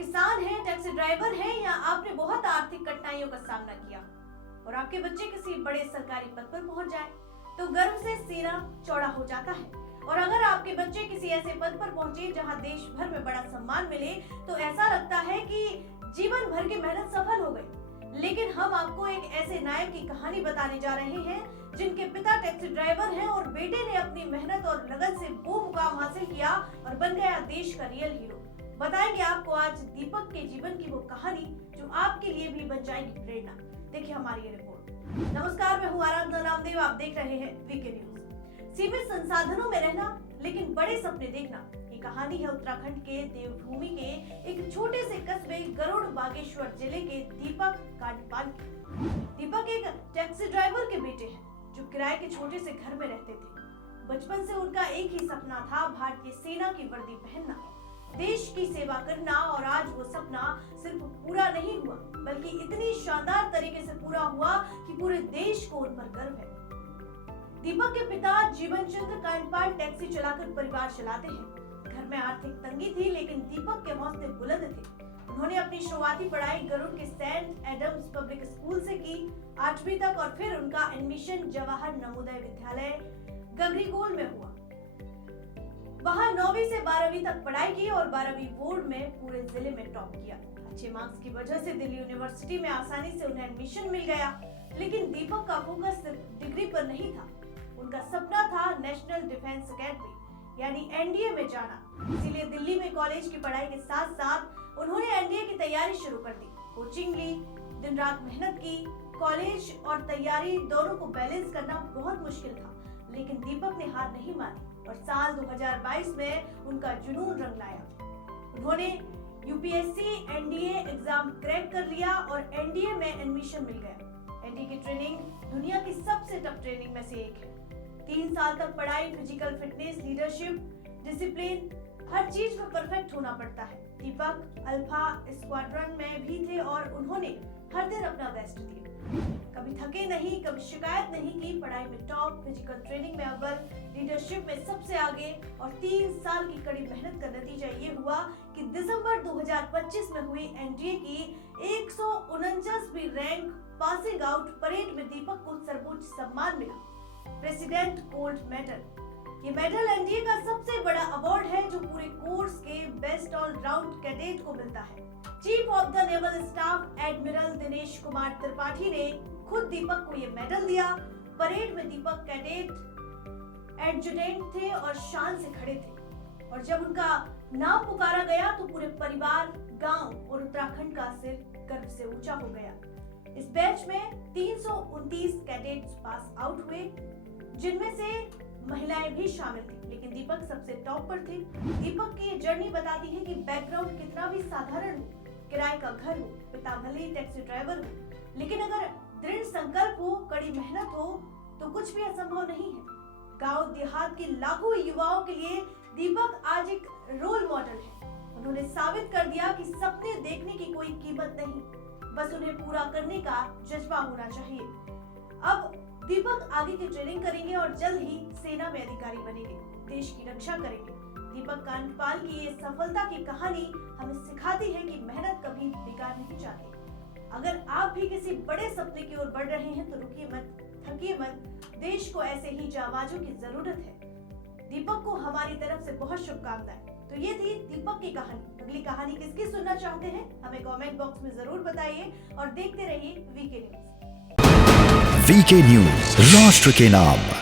किसान हैं, taxi driver हैं या आपने बहुत आर्थिक कठिनाइयों का सामना किया और आपके बच्चे किसी बड़े सरकारी पद पर पहुंच जाए तो गर्व से सीना चौड़ा हो जाता है। और अगर आपके बच्चे किसी ऐसे पद पर पहुंचे जहां देश भर में बड़ा सम्मान मिले तो ऐसा लगता है कि जीवन भर की मेहनत सफल हो गई। लेकिन हम आपको एक ऐसे नायक की कहानी बताने जा रहे हैं जिनके पिता टैक्सी ड्राइवर हैं और बेटे ने अपनी मेहनत और लगन से वो मुकाम हासिल किया और बन गया देश का रियल हीरो। बताएंगे आपको आज दीपक के जीवन की वो कहानी जो आपके लिए भी बन जाएगी प्रेरणा। देखिए हमारी ये रिपोर्ट। नमस्कार, मैं हूँ आराधना रामदेव, आप देख रहे हैं वीके न्यूज। सीमित संसाधनों में रहना लेकिन बड़े सपने देखना, ये कहानी है उत्तराखंड के देवभूमि के एक छोटे से कस्बे गरुड़ बागेश्वर जिले के दीपक कांडपाल की। दीपक एक टैक्सी ड्राइवर के बेटे हैं जो किराए के छोटे से घर में रहते थे। बचपन से उनका एक ही सपना था, भारतीय सेना की वर्दी पहनना, देश की सेवा करना। और आज वो सपना सिर्फ पूरा नहीं हुआ बल्कि इतनी शानदार तरीके से पूरा हुआ कि पूरे देश को उन पर गर्व है। दीपक के पिता जीवन चंद्र कांडपाल टैक्सी चलाकर परिवार चलाते हैं। घर में आर्थिक तंगी थी लेकिन दीपक के हौसले बुलंद थे। उन्होंने अपनी शुरुआती पढ़ाई गरुड़ के सेंट एडम्स पब्लिक स्कूल से की 8वीं तक और फिर उनका एडमिशन जवाहर नवोदय विद्यालय गगरीकोल में हुआ। वहां 9वीं से 12वीं तक पढ़ाई की और 12वीं बोर्ड में पूरे जिले में टॉप किया। अच्छे मार्क्स की वजह से दिल्ली यूनिवर्सिटी में आसानी से उन्हें एडमिशन मिल गया। लेकिन दीपक का फोकस सिर्फ डिग्री पर नहीं था, उनका सपना था नेशनल डिफेंस अकेडमी यानी एनडीए में जाना। इसीलिए दिल्ली में कॉलेज की पढ़ाई के साथ साथ उन्होंने एनडीए की तैयारी शुरू कर दी। कोचिंग ली, दिन रात मेहनत की। कॉलेज और तैयारी दोनों को बैलेंस करना बहुत मुश्किल था, लेकिन दीपक ने हार नहीं मानी और साल 2022 में उनका जुनून रंग लाया। उन्होंने यूपीएससी एनडीए एग्जाम क्रैक कर लिया और एनडीए में एडमिशन मिल गया। एनडीए की ट्रेनिंग दुनिया की सबसे टफ ट्रेनिंग में से एक है। 3 साल तक पढ़ाई, फिजिकल फिटनेस, लीडरशिप, डिसिप्लिन, हर चीज में परफेक्ट होना पड़ता है। दीपक अल्फा स्क्वाड्रन में भी थे और उन्होंने हर दिन अपना बेस्ट दिया। कभी थके नहीं, कभी शिकायत नहीं की। पढ़ाई में टॉप, फिजिकल ट्रेनिंग में अव्वल, लीडरशिप में सबसे आगे और 3 साल की कड़ी मेहनत का नतीजा ये हुआ कि दिसंबर 2025 में हुई एनडीए की 149वीं रैंक पासिंग आउट परेड में दीपक को सर्वोच्च सम्मान मिला, प्रेसिडेंट गोल्ड मेडल। ये मेडल एनडीए का सबसे बड़ा अवार्ड है जो पूरे कोर्स के बेस्ट ऑल राउंड कैडेट को मिलता है। Chief of the naval staff admiral Dinesh Kumar Tripathi ने खुद दीपक को ये मेडल दिया। परेड में दीपक कैडेट एडजुटेंट थे और शान से खड़े थे और जब उनका नाम पुकारा गया तो पूरे परिवार, गांव और उत्तराखंड का सिर गर्व से ऊंचा हो गया। इस बैच में 329 कैडेट्स पास आउट हुए जिनमें से महिलाएं भी शामिल थी, लेकिन दीपक सबसे टॉप पर थे। दीपक की जर्नी बताती है कि बैकग्राउंड कितना भी साधारण हो, किराए का घर हो, पिता भले ही टैक्सी ड्राइवर हो, लेकिन अगर दृढ़ संकल्प हो, कड़ी मेहनत हो तो कुछ भी असंभव नहीं है। गांव देहात के लाखों युवाओं के लिए दीपक आज एक रोल मॉडल है। उन्होंने साबित कर दिया कि सपने देखने की कोई कीमत नहीं, बस उन्हें पूरा करने का जज्बा होना चाहिए। अब दीपक आगे की ट्रेनिंग करेंगे और जल्द ही सेना में अधिकारी बनेंगे, देश की रक्षा करेंगे। दीपक कांडपाल की ये सफलता की कहानी हमें सिखाती है कि मेहनत कभी बेकार नहीं जाती। अगर आप भी किसी बड़े सपने की ओर बढ़ रहे हैं तो रुकिए मत, थकिए मत, देश को ऐसे ही जाबाजों की जरूरत है। दीपक को हमारी तरफ से बहुत शुभकामनाएं। तो ये थी दीपक की कहानी। अगली कहानी किसकी सुनना चाहते हैं हमें कमेंट बॉक्स में जरूर बताइए और देखते रहिए वीके न्यूज। वीके न्यूज, राष्ट्र के नाम।